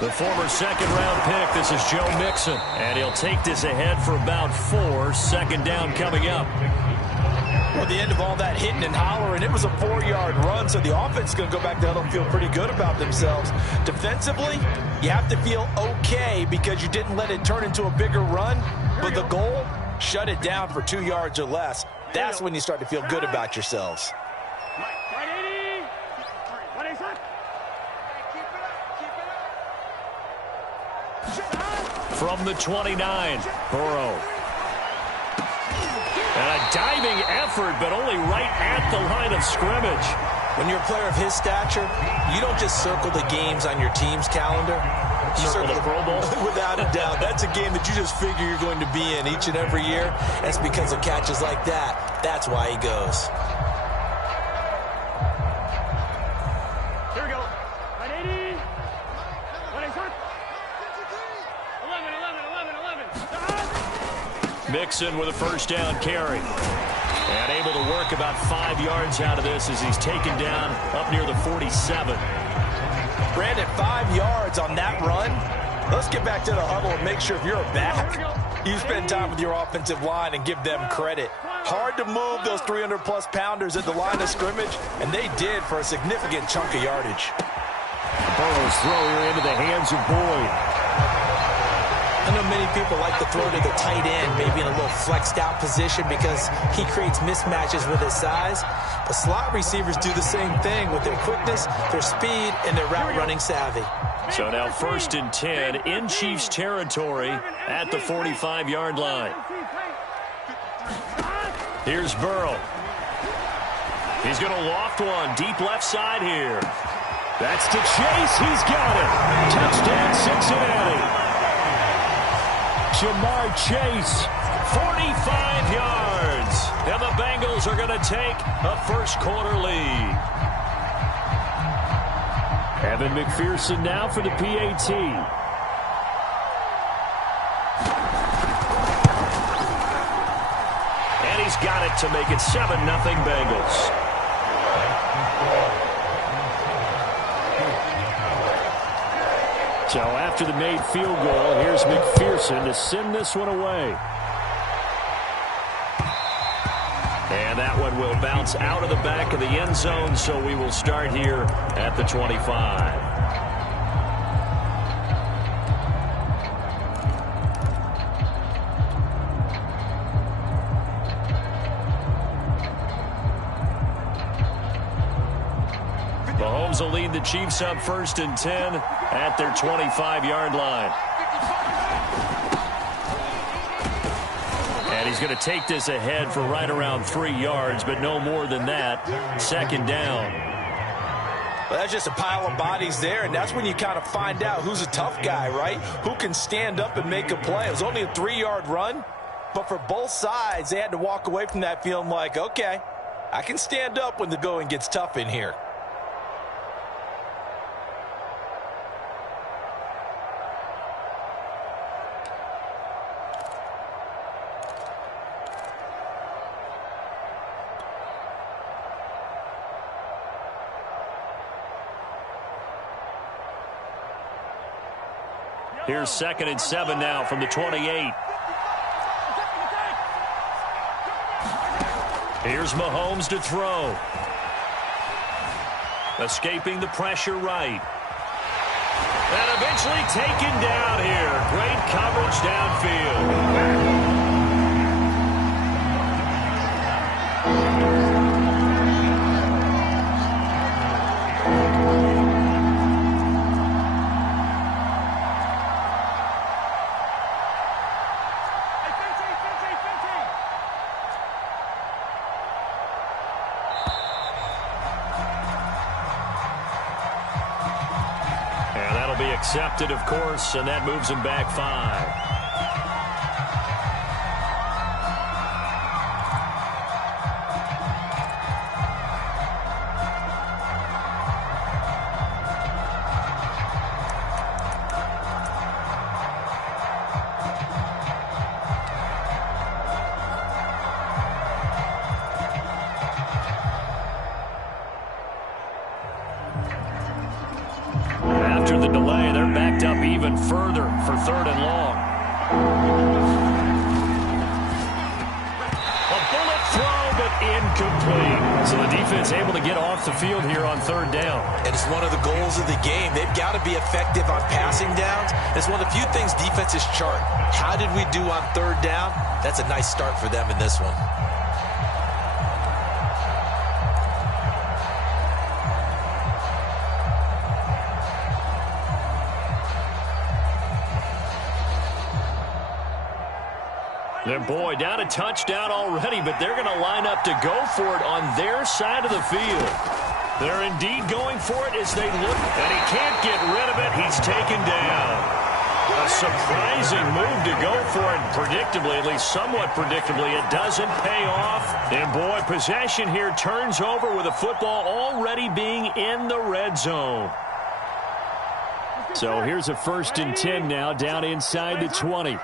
The former second-round pick, this is Joe Mixon. And he'll take this ahead for about 4. Second down coming up. Well, the end of all that hitting and hollering, it was a 4-yard run, so the offense is going to go back to huddle and feel pretty good about themselves. Defensively, you have to feel okay because you didn't let it turn into a bigger run, but the goal, shut it down for 2 yards or less. That's when you start to feel good about yourselves. From the 29, Burrow. And a diving effort, but only right at the line of scrimmage. When you're a player of his stature, you don't just circle the games on your team's calendar. You circle the Pro Bowl? Without a doubt. That's a game that you just figure you're going to be in each and every year. That's because of catches like that. That's why he goes. Here we go. 180. 11. Mixon with a first down carry. And able to work about 5 yards out of this as he's taken down up near the 47. Brandon, 5 yards on that run. Let's get back to the huddle and make sure if you're a back, you spend time with your offensive line and give them credit. Hard to move those 300-plus pounders at the line of scrimmage, and they did for a significant chunk of yardage. Burrow's throw here into the hands of Boyd. I know many people like to throw to the tight end, maybe in a little flexed out position because he creates mismatches with his size. But slot receivers do the same thing with their quickness, their speed, and their route running savvy. So now 1st and 10 in Chiefs territory at the 45-yard line. Here's Burrow. He's going to loft one deep left side here. That's to Chase. He's got it. Touchdown Cincinnati. Jamar Chase, 45 yards. And the Bengals are going to take a first-quarter lead. Evan McPherson now for the PAT. And he's got it to make it 7-0 Bengals. So after the made field goal, here's McPherson to send this one away. And that one will bounce out of the back of the end zone, so we will start here at the 25. Mahomes will lead the Chiefs up 1st and 10 at their 25-yard line. And he's going to take this ahead for right around 3 yards, but no more than that. 2nd down. Well, that's just a pile of bodies there, and that's when you kind of find out who's a tough guy, right? Who can stand up and make a play. It was only a 3-yard run, but for both sides, they had to walk away from that feeling like, okay, I can stand up when the going gets tough in here. Here's 2nd and 7 now from the 28. Here's Mahomes to throw. Escaping the pressure right. And eventually taken down here. Great coverage downfield. Accepted, of course, and that moves him back 5. after the delay, they're backed up even further for 3rd and long. A bullet throw, but incomplete. So the defense able to get off the field here on 3rd down. And it's one of the goals of the game. They've got to be effective on passing downs. It's one of the few things defenses chart. How did we do on 3rd down? That's a nice start for them in this one. Their boy down a touchdown already, but they're going to line up to go for it on their side of the field. They're indeed going for it as they look, and he can't get rid of it. He's taken down. A surprising move to go for it. Predictably, at least somewhat predictably, it doesn't pay off. And boy, possession here turns over with the football already being in the red zone. So here's a 1st and 10 now, down inside the 20.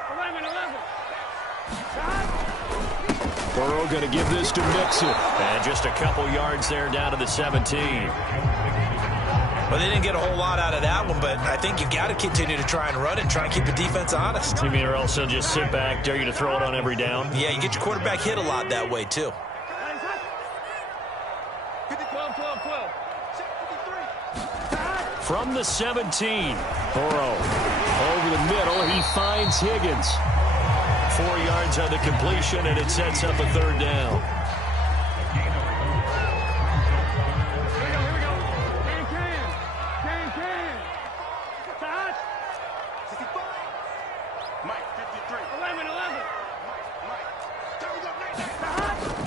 Burrow going to give this to Mixon. And just a couple yards there down to the 17. Well, they didn't get a whole lot out of that one, but I think you got to continue to try and run it and try and keep the defense honest. You mean or else they'll just sit back, dare you to throw it on every down? Yeah, you get your quarterback hit a lot that way, too. From the 17, Burrow over the middle. He finds Higgins. 4 yards on the completion, and it sets up a 3rd down.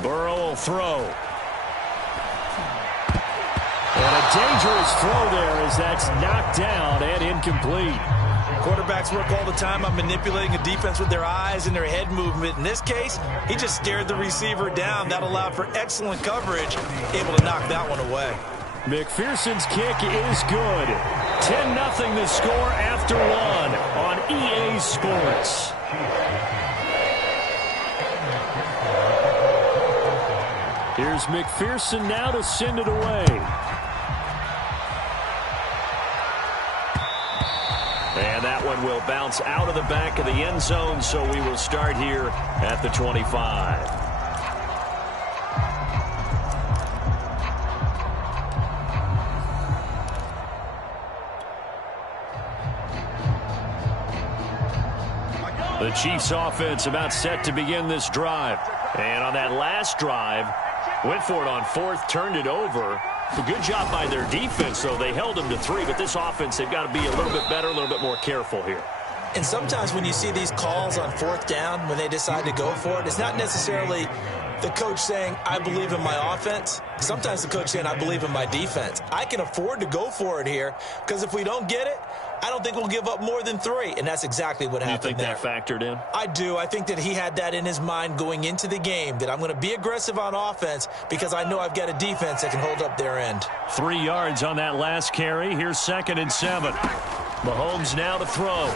Burrow will throw. And a dangerous throw there as that's knocked down and incomplete. Quarterbacks work all the time on manipulating a defense with their eyes and their head movement. In this case, he just stared the receiver down. That allowed for excellent coverage, able to knock that one away. McPherson's kick is good. 10-0 the score after one on EA Sports. Here's McPherson now to send it away. And that one will bounce out of the back of the end zone, so we will start here at the 25. The Chiefs offense about set to begin this drive. And on that last drive, went for it on 4th, turned it over. A good job by their defense, though. They held them to 3, but this offense, they've got to be a little bit better, a little bit more careful here. And sometimes when you see these calls on 4th down, when they decide to go for it, it's not necessarily the coach saying, I believe in my offense. Sometimes the coach saying, I believe in my defense. I can afford to go for it here because if we don't get it, I don't think we'll give up more than 3, and that's exactly what happened there. You think that factored in? I do. I think that he had that in his mind going into the game, that I'm going to be aggressive on offense because I know I've got a defense that can hold up their end. 3 yards on that last carry. Here's 2nd and 7. Mahomes now to throw.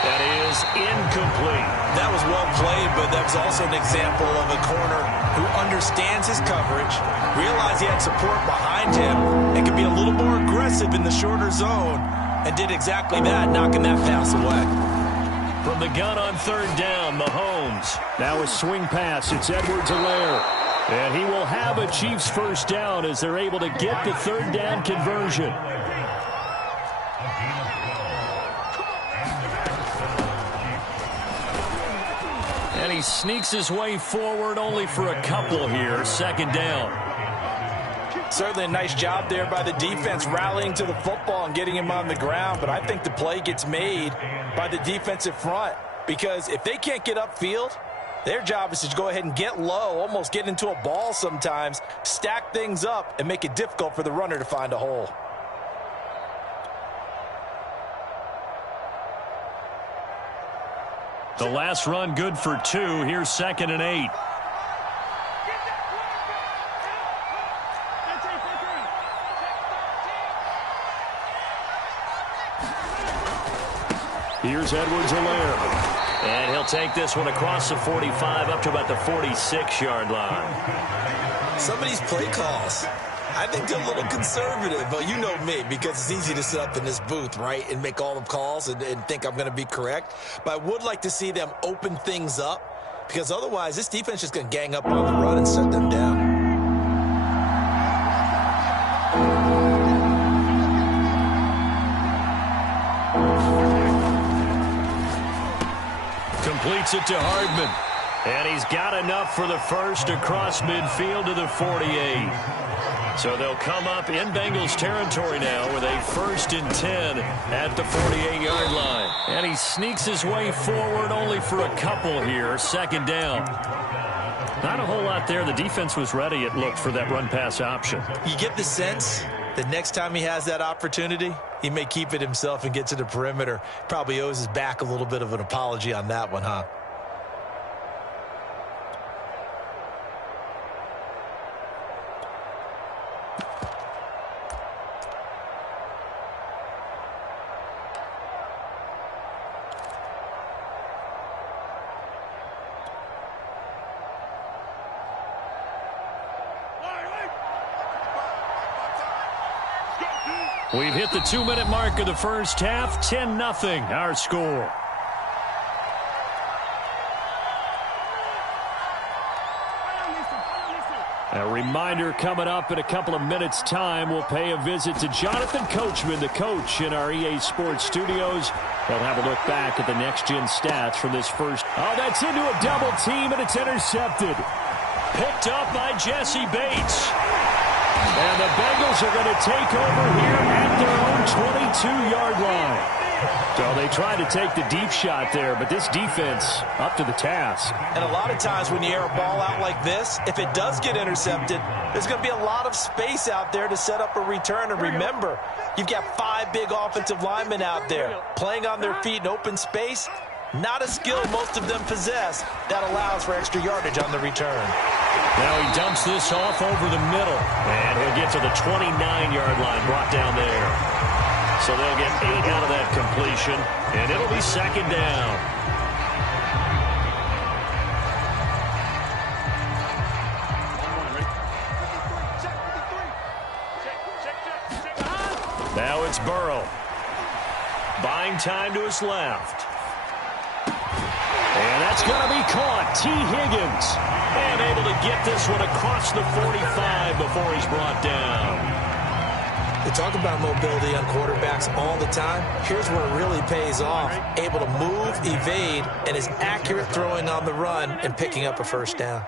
That is incomplete. That was well played, but that was also an example of a corner who understands his coverage, realized he had support behind him, and could be a little more aggressive in the shorter zone, and did exactly that, knocking that pass away. From the gun on 3rd down, Mahomes. Now a swing pass. It's Edwards-Helaire. And he will have a Chiefs 1st down as they're able to get the 3rd down conversion. And he sneaks his way forward only for a couple here. 2nd down. Certainly a nice job there by the defense rallying to the football and getting him on the ground. But I think the play gets made by the defensive front because if they can't get upfield, their job is to go ahead and get low, almost get into a ball sometimes, stack things up, and make it difficult for the runner to find a hole. The last run good for 2. Here's 2nd and 8. Here's Edwards-Helaire. And he'll take this one across the 45 up to about the 46-yard line. Some of these play calls, I think they're a little conservative, but you know me, because it's easy to sit up in this booth, right, and make all the calls and think I'm going to be correct. But I would like to see them open things up, because otherwise this defense is going to gang up on the run and shut them down. Completes it to Hardman. And he's got enough for the first across midfield to the 48. So they'll come up in Bengals territory now with a 1st and 10 at the 48-yard line. And he sneaks his way forward only for a couple here. 2nd down. Not a whole lot there. The defense was ready, it looked, for that run-pass option. You get the sense that next time he has that opportunity, he may keep it himself and get to the perimeter. Probably owes his back a little bit of an apology on that one, huh? We've hit the 2-minute mark of the first half. 10-0 our score. A reminder, coming up in a couple of minutes' time, we'll pay a visit to Jonathan Coachman, the coach in our EA Sports studios. We'll have a look back at the next-gen stats from this first. Oh, that's into a double team, and it's intercepted. Picked up by Jesse Bates. And the Bengals are going to take over here at their own 22-yard line. So they tried to take the deep shot there, but this defense up to the task. And a lot of times when you air a ball out like this, if it does get intercepted, there's going to be a lot of space out there to set up a return. And remember, you've got 5 big offensive linemen out there playing on their feet in open space. Not a skill most of them possess that allows for extra yardage on the return. Now he dumps this off over the middle, and he'll get to the 29-yard line, brought down there. So they'll get 8 out of that completion, and it'll be 2nd down. Now it's Burrow. Buying time to his left. And that's going to be caught. T. Higgins. And able to get this one across the 45 before he's brought down. They talk about mobility on quarterbacks all the time. Here's where it really pays off. Able to move, evade, and is accurate throwing on the run and picking up a 1st down.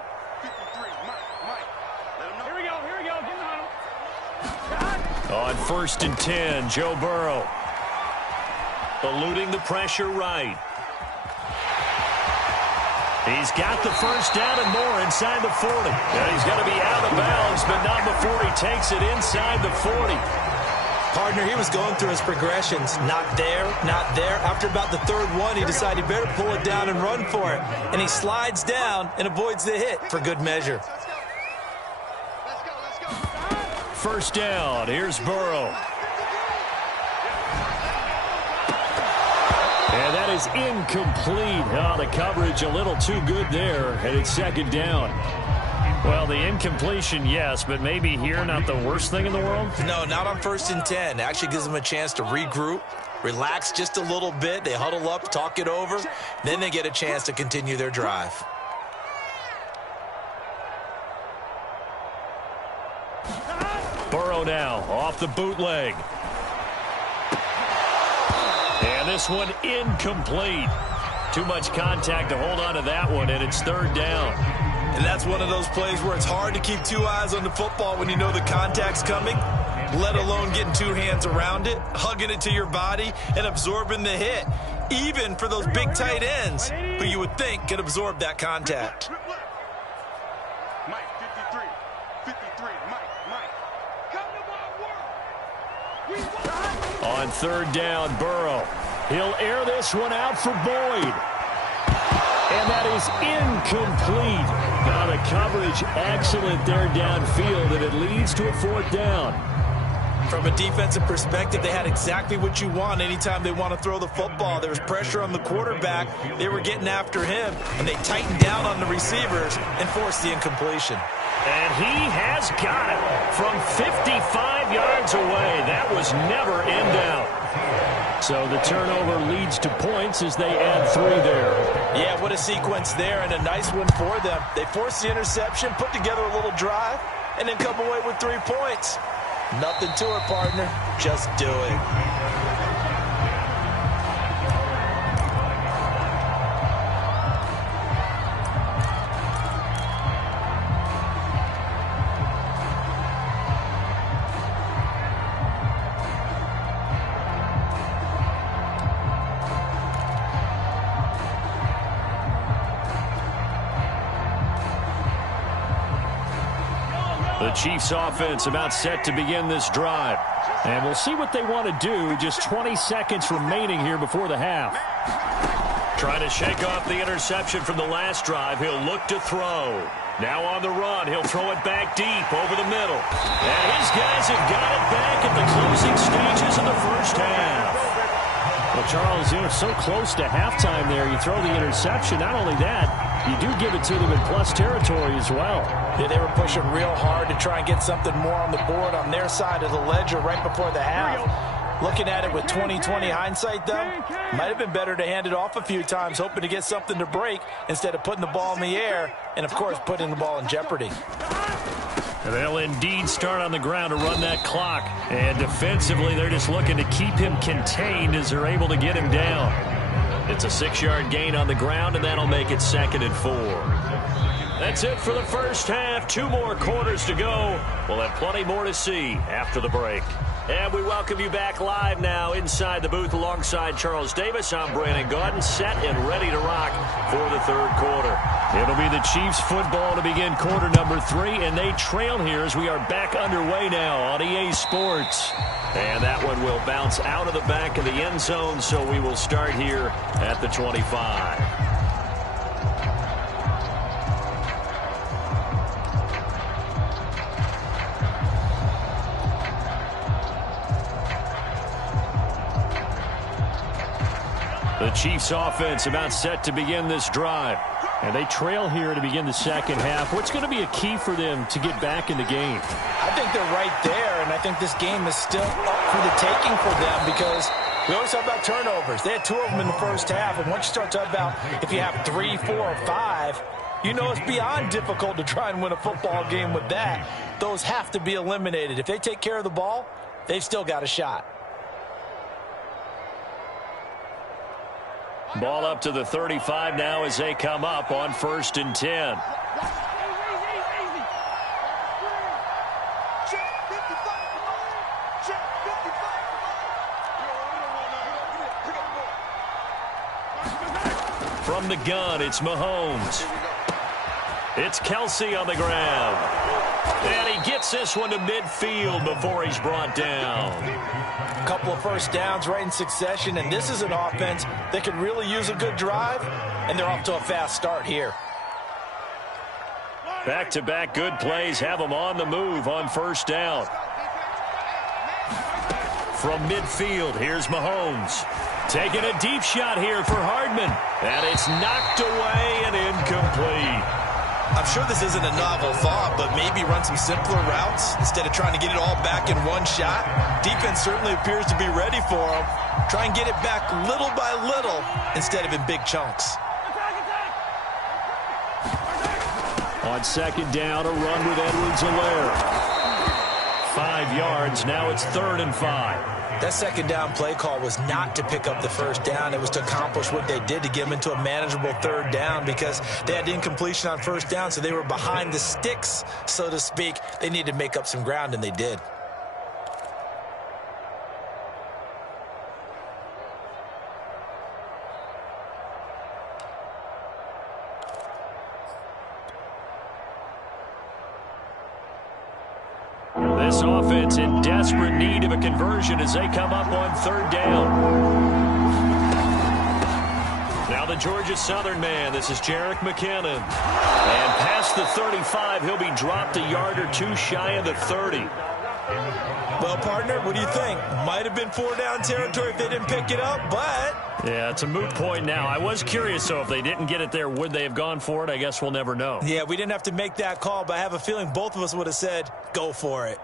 On 1st and 10, Joe Burrow. Eluding the pressure right. He's got the 1st down and more inside the 40. And he's going to be out of bounds, but not before he takes it inside the 40. Partner, he was going through his progressions. Not there, not there. After about the 3rd one, he decided he better pull it down and run for it. And he slides down and avoids the hit for good measure. 1st down. Here's Burrow. And that is incomplete. Oh, the coverage a little too good there, and it's 2nd down. Well, the incompletion, yes, but maybe here not the worst thing in the world? No, not on 1st and 10. It actually gives them a chance to regroup, relax just a little bit. They huddle up, talk it over. Then they get a chance to continue their drive. Burrow now off the bootleg. And this one incomplete. Too much contact to hold on to that one, and it's 3rd down. And that's one of those plays where it's hard to keep 2 eyes on the football when you know the contact's coming, let alone getting 2 hands around it, hugging it to your body, and absorbing the hit, even for those big tight ends who you would think could absorb that contact. Mike, 53, 53, Mike. Come to my work. On 3rd down, Burrow. He'll air this one out for Boyd. And that is incomplete. Now the coverage excellent there downfield, and it leads to a 4th down. From a defensive perspective, they had exactly what you want anytime they want to throw the football. There was pressure on the quarterback. They were getting after him, and they tightened down on the receivers and forced the incompletion. And he has got it from 55 yards away. That was never in doubt. So the turnover leads to points as they add 3 there. Yeah, what a sequence there, and a nice one for them. They forced the interception, put together a little drive, and then come away with 3 points. Nothing to it, partner. Just do it. The Chiefs offense about set to begin this drive. And we'll see what they want to do. Just 20 seconds remaining here before the half. Trying to shake off the interception from the last drive. He'll look to throw. Now on the run. He'll throw it back deep over the middle. And his guys have got it back at the closing stages of the first half. Well, Charles, you're so close to halftime there. You throw the interception. Not only that, you do give it to them in plus territory as well. Yeah, they were pushing real hard to try and get something more on the board on their side of the ledger right before the half. Looking at it with 20/20 hindsight, though, might have been better to hand it off a few times, hoping to get something to break instead of putting the ball in the air and, of course, putting the ball in jeopardy. And they'll indeed start on the ground to run that clock. And defensively, they're just looking to keep him contained as they're able to get him down. It's a 6-yard gain on the ground, and that'll make it 2nd and 4. That's it for the first half. 2 more quarters to go. We'll have plenty more to see after the break. And we welcome you back live now inside the booth alongside Charles Davis. I'm Brandon Gaudin, set and ready to rock for the 3rd quarter. It'll be the Chiefs football to begin quarter number 3, and they trail here as we are back underway now on EA Sports. And that one will bounce out of the back of the end zone, so we will start here at the 25. The Chiefs offense about set to begin this drive. And they trail here to begin the second half. What's going to be a key for them to get back in the game? I think they're right there, and I think this game is still up for the taking for them because we always talk about turnovers. They had 2 of them in the first half, and once you start talking about if you have 3, 4, or 5, you know it's beyond difficult to try and win a football game with that. Those have to be eliminated. If they take care of the ball, they've still got a shot. Ball up to the 35 now as they come up on 1st and 10. From the gun, it's Mahomes. It's Kelsey on the ground. And he gets this one to midfield before he's brought down. A couple of first downs right in succession, and this is an offense that could really use a good drive, and they're off to a fast start here. Back-to-back good plays have them on the move on 1st down. From midfield, here's Mahomes. Taking a deep shot here for Hardman. And it's knocked away and incomplete. I'm sure this isn't a novel thought, but maybe run some simpler routes instead of trying to get it all back in one shot. Defense certainly appears to be ready for them. Try and get it back little by little instead of in big chunks. On 2nd down, a run with Edwards-Helaire. 5 yards, now it's 3rd and 5. That 2nd down play call was not to pick up the 1st down. It was to accomplish what they did to get them into a manageable 3rd down because they had incompletion on 1st down, so they were behind the sticks, so to speak. They needed to make up some ground, and they did. This offense in desperate need of a conversion as they come up on 3rd down. Now the Georgia Southern man. This is Jerick McKinnon. And past the 35, he'll be dropped a yard or 2 shy of the 30. Well, partner, what do you think? Might have been 4-down territory if they didn't pick it up, but... Yeah, it's a moot point now. I was curious, so if they didn't get it there, would they have gone for it? I guess we'll never know. Yeah, we didn't have to make that call, but I have a feeling both of us would have said, go for it.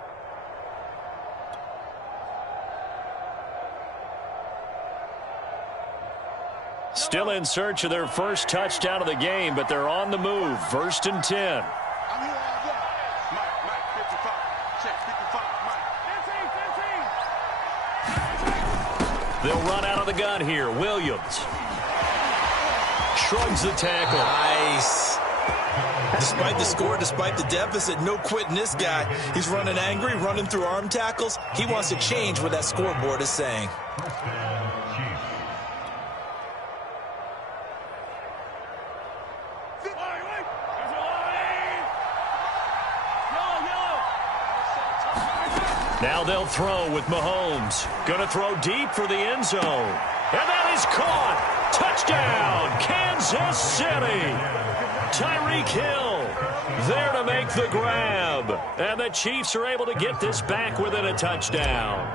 Still in search of their first touchdown of the game, but they're on the move. 1st and 10. They'll run out of the gun here. Williams shrugs the tackle. Nice. Despite the score, despite the deficit, no quitting this guy. He's running angry, running through arm tackles. He wants to change what that scoreboard is saying. Now they'll throw with Mahomes. Gonna throw deep for the end zone. And that is caught. Touchdown, Kansas City. Tyreek Hill there to make the grab. And the Chiefs are able to get this back within a touchdown.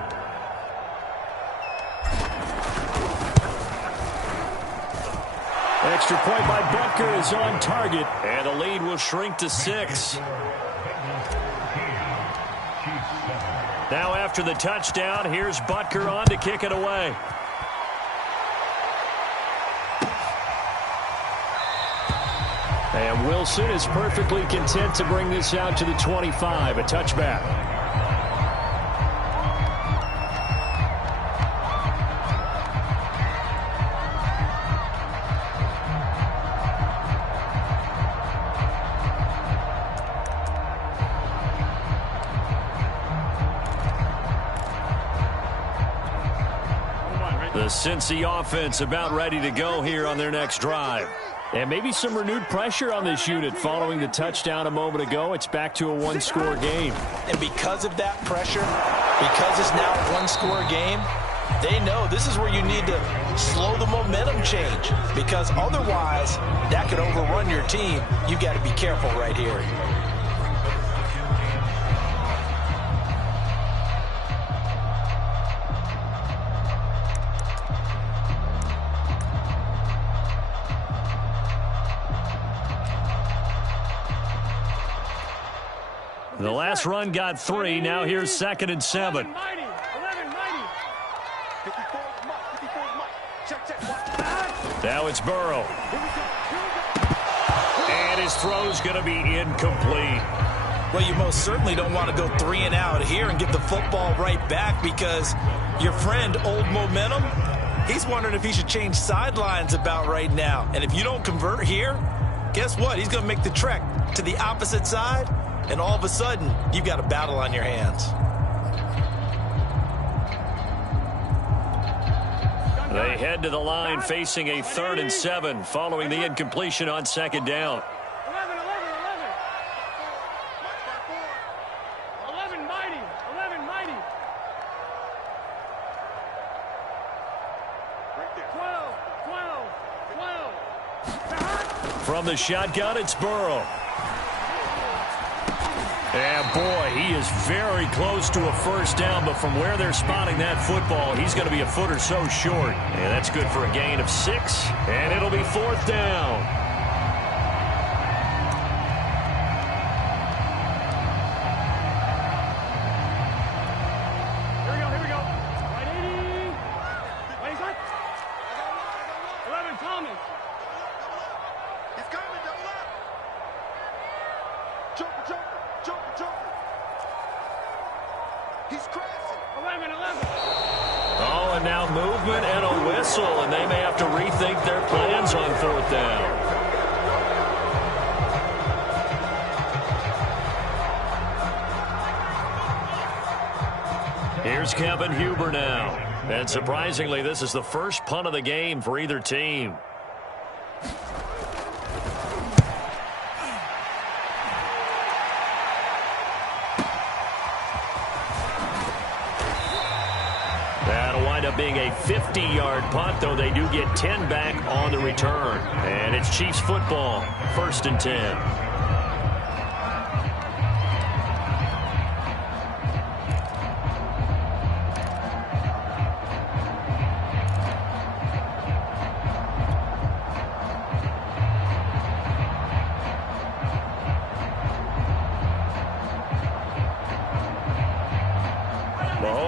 Extra point by Butker is on target. And the lead will shrink to 6. Now after the touchdown, here's Butker on to kick it away. And Wilson is perfectly content to bring this out to the 25, a touchback. The Cincy offense about ready to go here on their next drive. And maybe some renewed pressure on this unit following the touchdown a moment ago. It's back to a one-score game. And because of that pressure, because it's now a one-score game, they know this is where you need to slow the momentum change. Because otherwise, that could overrun your team. You've got to be careful right here. The last run got 3. Now here's 2nd and 7. Now it's Burrow. And his throw's going to be incomplete. Well, you most certainly don't want to go 3 and out here and get the football right back because your friend, Old Momentum, he's wondering if he should change sidelines about right now. And if you don't convert here, guess what? He's going to make the trek to the opposite side. And all of a sudden, you've got a battle on your hands. They head to the line facing a 3rd and 7 following the incompletion on 2nd down. 11 mighty. Right there. 12. From the shotgun, it's Burrow. And boy, he is very close to a first down, but from where they're spotting that football, he's going to be a foot or so short. And that's good for a gain of 6, and it'll be 4th down. Here we go. Right 80. Wait, what? 11, Thomas. He's coming, double up. Joker. He's crashing. 11. Oh, and now movement and a whistle, and they may have to rethink their plans on 4th down. Here's Kevin Huber now. And surprisingly, this is the first punt of the game for either team. That'll wind up being a 50-yard punt, though they do get 10 back on the return. And it's Chiefs football, 1st and 10.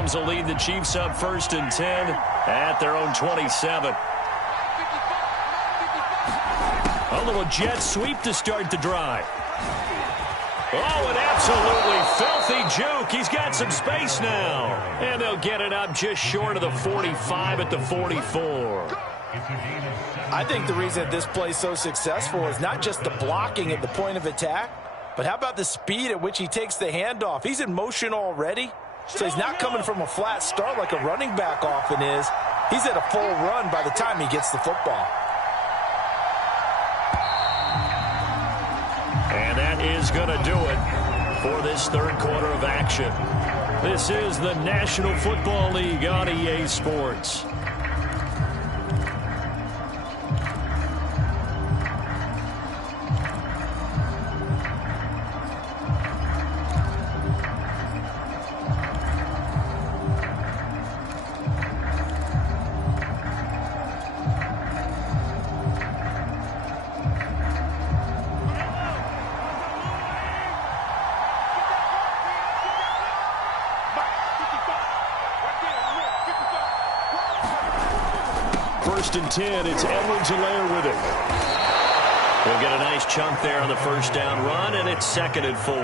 Mahomes will lead the Chiefs up 1st and 10 at their own 27. A little jet sweep to start the drive. Oh, an absolutely filthy juke. He's got some space now. And they'll get it up just short of the 45 at the 44. I think the reason this play is so successful is not just the blocking at the point of attack, but how about the speed at which he takes the handoff? He's in motion already, so he's not coming from a flat start like a running back often is. He's at a full run by the time he gets the football. And that is going to do it for this third quarter of action. This is the National Football League on EA Sports. First and 10, it's Edwards-Helaire with it. They'll get a nice chunk there on the first down run, and it's 2nd and 4.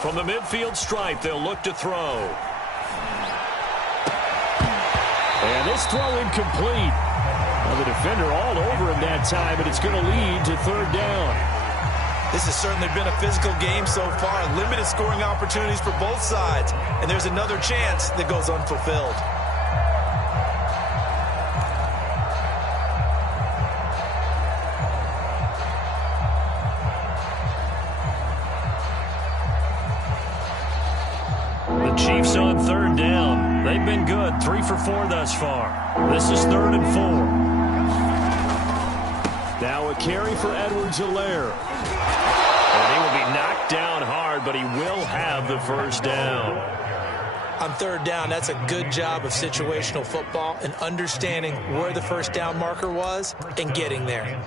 From the midfield stripe, they'll look to throw. And this throw incomplete. The defender all over him that time, and it's going to lead to 3rd down. This has certainly been a physical game so far. Limited scoring opportunities for both sides. And there's another chance that goes unfulfilled. The Chiefs on 3rd down. They've been good, 3 for 4 thus far. This is 3rd and 4. Now a carry for Edwards-Helaire. And he will be knocked down hard, but he will have the first down. On 3rd down, that's a good job of situational football and understanding where the first down marker was and getting there.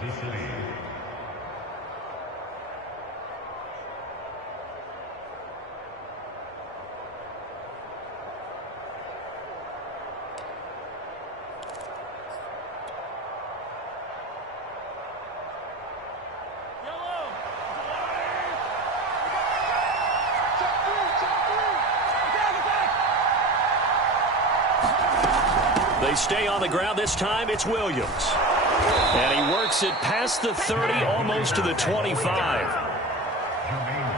They stay on the ground. This time it's Williams. And he works it past the 30, almost to the 25.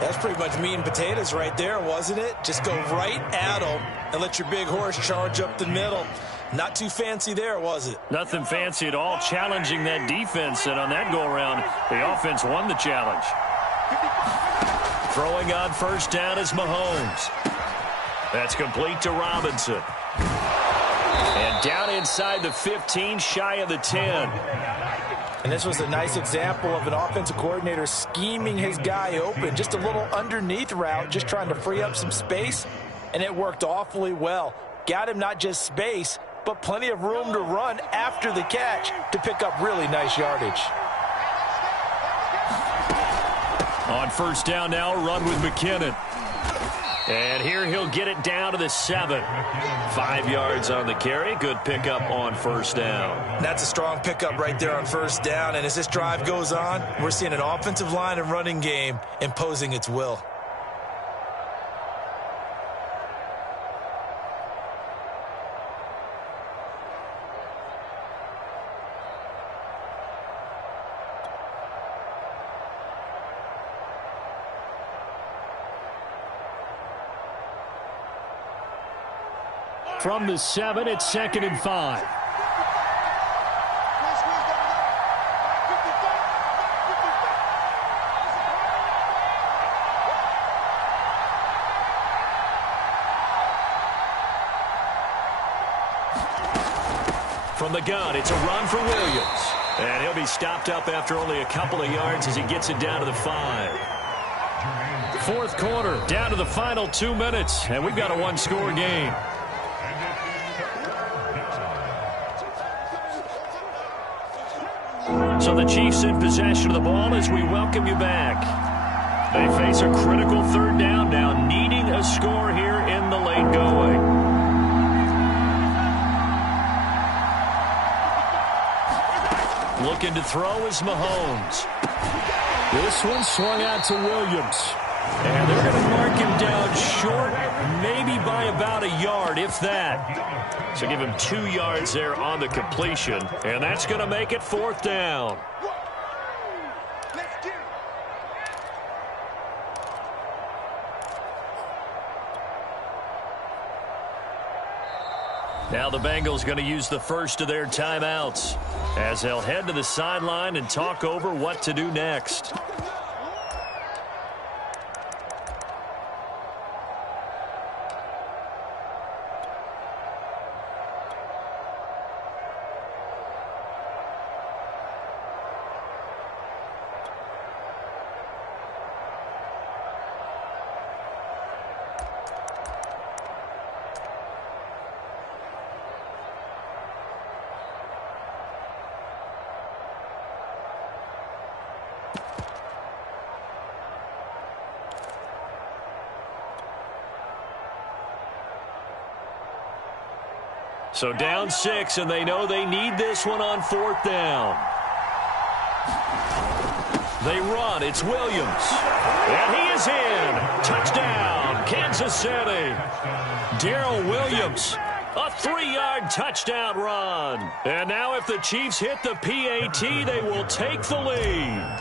That's pretty much meat and potatoes right there, wasn't it? Just go right at him and let your big horse charge up the middle. Not too fancy there, was it? Nothing fancy at all, challenging that defense. And on that go-around, the offense won the challenge. Throwing on first down is Mahomes. That's complete to Robinson. And down inside the 15, shy of the 10. And this was a nice example of an offensive coordinator scheming his guy open. Just a little underneath route, just trying to free up some space. And it worked awfully well. Got him not just space, but plenty of room to run after the catch to pick up really nice yardage. On first down now, run with McKinnon. And here he'll get it down to the 7. 5 yards on the carry. Good pickup on first down. That's a strong pickup right there on first down. And as this drive goes on, we're seeing an offensive line and running game imposing its will. From the 7, it's 2nd and 5. From the gun, it's a run for Williams. And he'll be stopped up after only a couple of yards as he gets it down to the 5. Fourth quarter, down to the final 2 minutes, and we've got a one-score game. So the Chiefs in possession of the ball as we welcome you back. They face a critical third down now, needing a score here in the late going. Looking to throw is Mahomes. This one swung out to Williams. And they're going to mark him down short, maybe by about a yard, if that. So give him 2 yards there on the completion, and that's going to make it 4th down. Now the Bengals going to use the first of their timeouts as they'll head to the sideline and talk over what to do next. So down 6, and they know they need this one on 4th down. They run. It's Williams. And he is in. Touchdown, Kansas City. Darrell Williams, a 3-yard touchdown run. And now if the Chiefs hit the PAT, they will take the lead.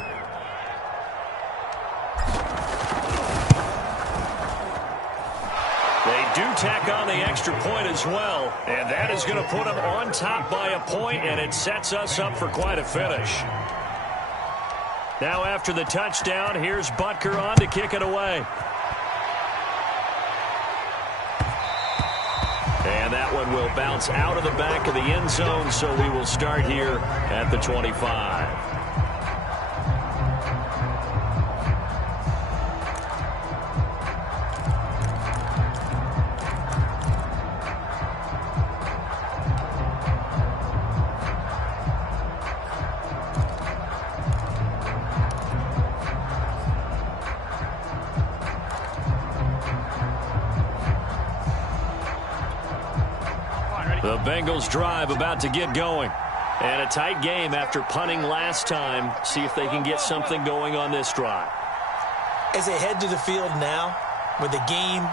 Do tack on the extra point as well, and that is going to put them on top by a point, and it sets us up for quite a finish. Now after the touchdown, here's Butker on to kick it away. And that one will bounce out of the back of the end zone, so we will start here at the 25. The Bengals drive about to get going. And a tight game after punting last time. See if they can get something going on this drive. As they head to the field now, with the game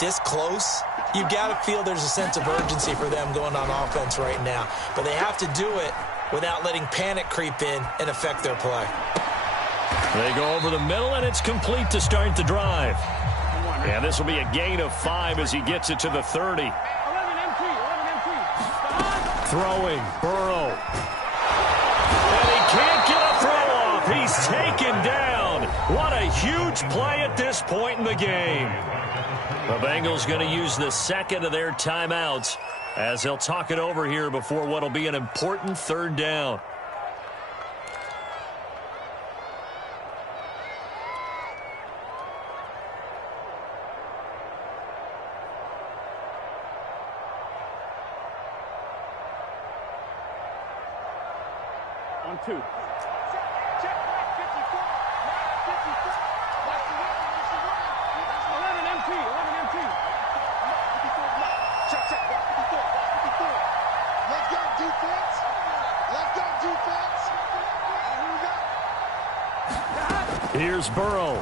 this close, you've got to feel there's a sense of urgency for them going on offense right now. But they have to do it without letting panic creep in and affect their play. They go over the middle, and it's complete to start the drive. And this will be a gain of 5 as he gets it to the 30. Throwing, Burrow. And he can't get a throw off. He's taken down. What a huge play at this point in the game. The Bengals going to use the second of their timeouts as they'll talk it over here before what will be an important 3rd down. On 2. Check, 54. 54. That's 11 MT. 11 MT. 54. Check, 54. 54. Let's go, defense. Let's go, defense. Here we go. Here's Burrow.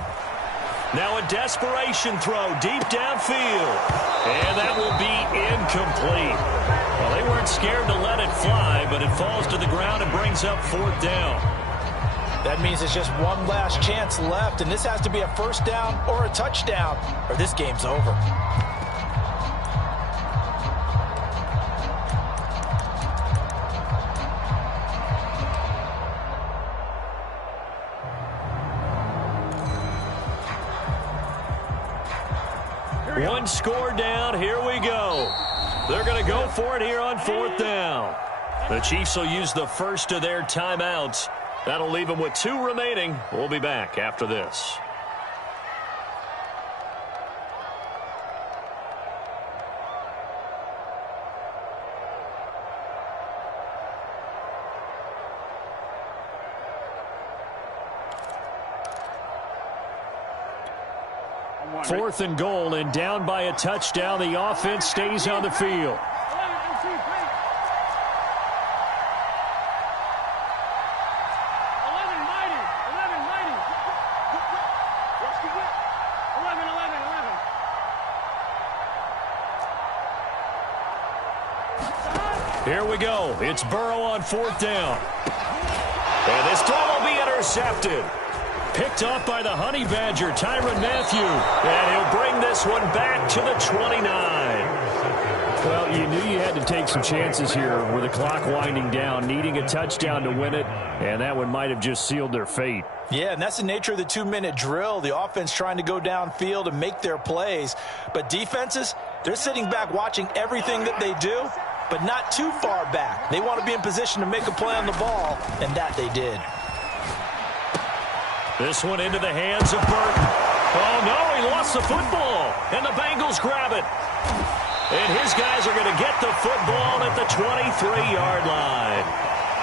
Now a desperation throw deep downfield. And that will be incomplete. Well, they weren't scared to let it fly, but it falls to the ground and brings up 4th down. That means it's just one last chance left, and this has to be a 1st down or a touchdown, or this game's over. One score down. Here we go. They're going to go for it here on 4th down. The Chiefs will use the first of their timeouts. That'll leave them with 2 remaining. We'll be back after this. 4th and goal, and down by a touchdown. The offense stays on the field. 11. Here we go. It's Burrow on 4th down. And this time will be intercepted. Picked off by the Honey Badger, Tyrann Mathieu. And he'll bring this one back to the 29. Well, you knew you had to take some chances here with the clock winding down, needing a touchdown to win it, and that one might have just sealed their fate. Yeah, and that's the nature of the 2-minute drill. The offense trying to go downfield and make their plays. But defenses, they're sitting back watching everything that they do, but not too far back. They want to be in position to make a play on the ball, and that they did. This one into the hands of Burton. Oh, no, he lost the football, and the Bengals grab it. And his guys are going to get the football at the 23-yard line.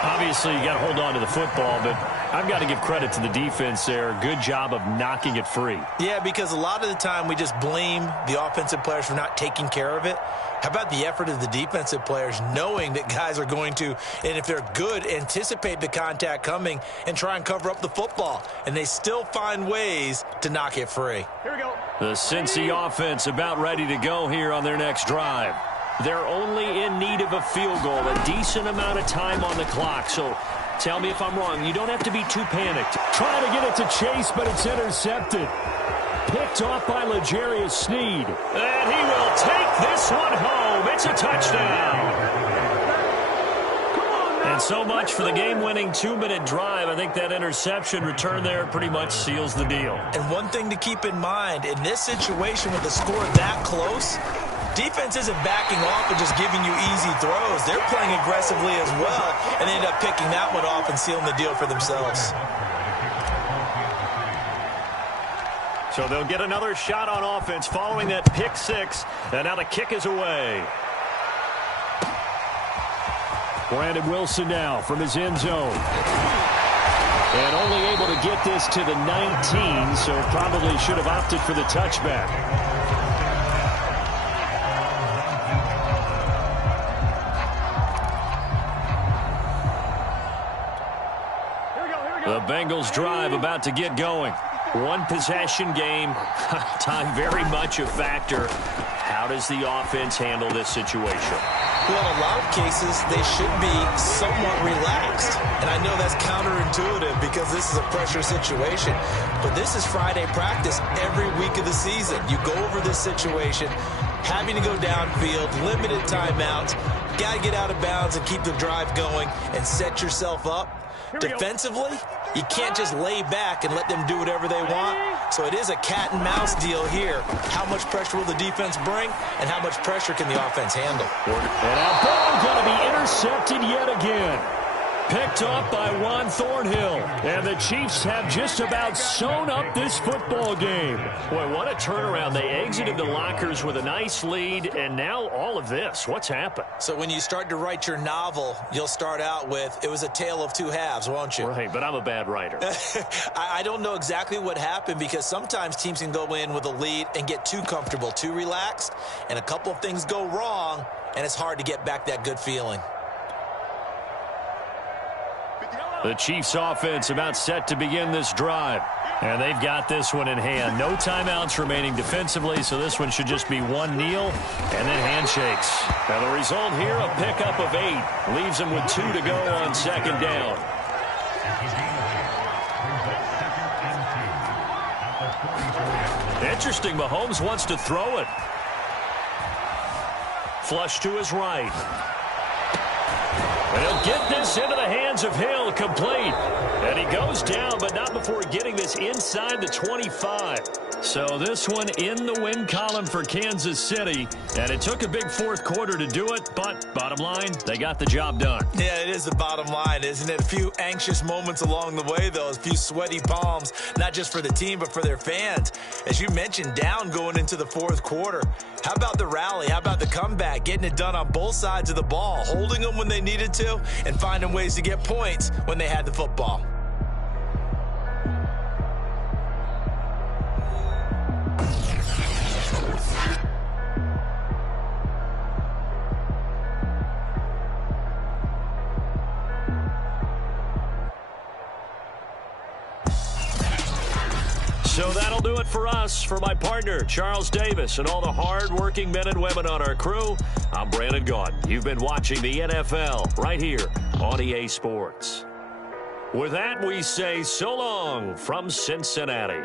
Obviously, you got to hold on to the football, but I've got to give credit to the defense there. Good job of knocking it free. Yeah, because a lot of the time we just blame the offensive players for not taking care of it. How about the effort of the defensive players knowing that guys are going to, and if they're good, anticipate the contact coming and try and cover up the football. And they still find ways to knock it free. Here we go. The Cincy offense about ready to go here on their next drive. They're only in need of a field goal, a decent amount of time on the clock. So tell me if I'm wrong. You don't have to be too panicked. Trying to get it to Chase, but it's intercepted. Picked off by L'Jarius Sneed. And he will take this one home. It's a touchdown. And so much for the game-winning 2-minute drive. I think that interception return there pretty much seals the deal. And one thing to keep in mind, in this situation with the score that close, defense isn't backing off and just giving you easy throws. They're playing aggressively as well, and they end up picking that one off and sealing the deal for themselves. So they'll get another shot on offense following that pick six, and now the kick is away. Brandon Wilson now from his end zone. And only able to get this to the 19, so probably should have opted for the touchback. The Bengals drive about to get going. One possession game, time very much a factor. How does the offense handle this situation? Well, in a lot of cases, they should be somewhat relaxed. And I know that's counterintuitive because this is a pressure situation. But this is Friday practice every week of the season. You go over this situation, having to go downfield, limited timeouts, got to get out of bounds and keep the drive going and set yourself up. Defensively, you can't just lay back and let them do whatever they want. So it is a cat and mouse deal here. How much pressure will the defense bring, and how much pressure can the offense handle? And now Burrow going to be intercepted yet again. Picked off by Juan Thornhill. And the Chiefs have just about sewn up this football game. Boy, what a turnaround. They exited the lockers with a nice lead, and now all of this. What's happened? So when you start to write your novel, you'll start out with, it was a tale of two halves, won't you? Right, but I'm a bad writer. I don't know exactly what happened because sometimes teams can go in with a lead and get too comfortable, too relaxed, and a couple of things go wrong, and it's hard to get back that good feeling. The Chiefs offense about set to begin this drive. And they've got this one in hand. No timeouts remaining defensively, so this one should just be one kneel and then handshakes. Now the result here, a pickup of 8. Leaves them with 2 to go on second down. Interesting, Mahomes wants to throw it. Flush to his right. And he'll get this into the hands of Hill, complete. And he goes down, but not before getting this inside the 25. So this one in the win column for Kansas City. And it took a big fourth quarter to do it, but bottom line, they got the job done. Yeah, it is the bottom line, isn't it? A few anxious moments along the way, though. A few sweaty palms, not just for the team, but for their fans. As you mentioned, down going into the fourth quarter. How about the rally? How about the comeback? Getting it done on both sides of the ball, holding them when they needed to, and finding ways to get points when they had the football. So that'll do it for us. For my partner, Charles Davis, and all the hard-working men and women on our crew, I'm Brandon Gaudin. You've been watching the NFL right here on EA Sports. With that, we say so long from Cincinnati.